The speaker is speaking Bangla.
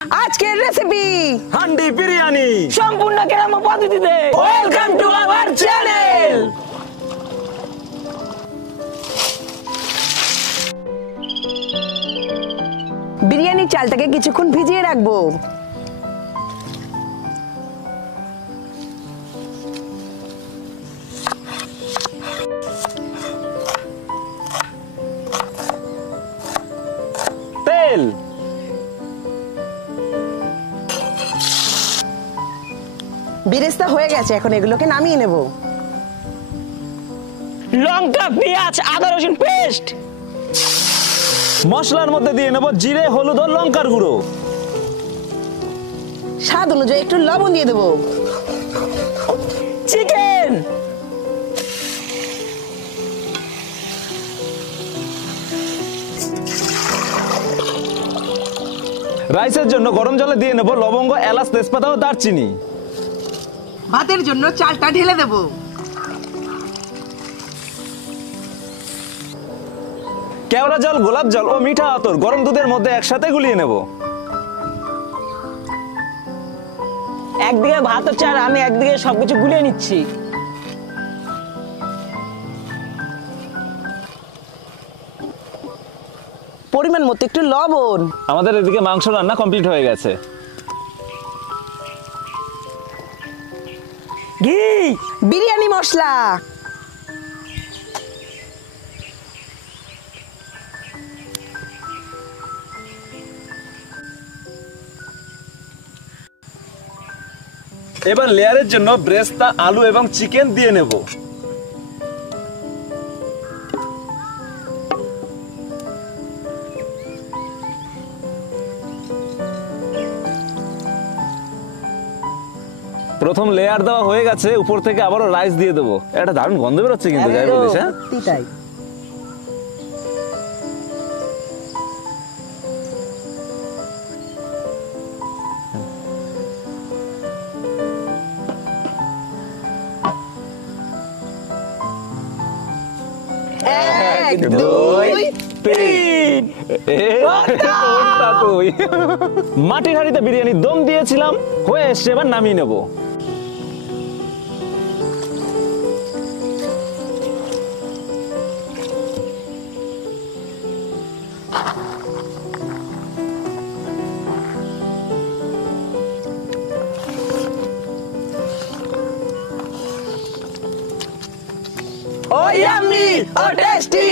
আজকের রেসিপি হান্ডি বিরিয়ানি সম্পূর্ণ গ্রাম্য পদ্ধতিতে। Welcome to our channel. বিরিয়ানির চালটাকে কিছুক্ষণ ভিজিয়ে রাখবো। তেল, বেরেস্তা হয়ে গেছে, এখন এগুলোকে নামিয়ে নেব। লঙ্কা, পেঁয়াজ, আদা রসুন পেস্ট। মশলার মধ্যে দিয়ে নেব জিরে, হলুদ ও লঙ্কার গুঁড়ো। স্বাদ অনুযায়ী একটু লবণ দিয়ে দেবো। চিকেন, রাইসের জন্য গরম জলে দিয়ে নেব লবঙ্গ, এলাচ, তেজপাতা ও দারচিনি। ভাতের জন্য চালটা ঢেলে দেব। কেওড়া জল, গোলাপ জল ও মিঠা আতর গরম দুধের মধ্যে একসাথে গুলিয়ে নেব। একদিকে ভাত হচ্ছে আর আমি একদিকে সবকিছু গুলিয়ে নিচ্ছি। পরিমাণ মতো একটু লবণ। আমাদের এদিকে মাংস রান্না কমপ্লিট হয়ে গেছে। ঘি, বিরিয়ানি মশলা, এবার লেয়ারের জন্য ব্রেস্তা, আলু এবং চিকেন দিয়ে নেব। প্রথম লেয়ার দেওয়া হয়ে গেছে, উপর থেকে আবারও রাইস দিয়ে দেবো। একটা দারুণ গন্ধ বেরোচ্ছে কিন্তু, যাই বলিস। হ্যাঁ, তাই এক, দুই, তিন। মাটির হাঁড়িতে বিরিয়ানি দম দিয়েছিলাম, হয়ে এসছে, এবার নামিয়ে নেব। Oh yummy, oh tasty,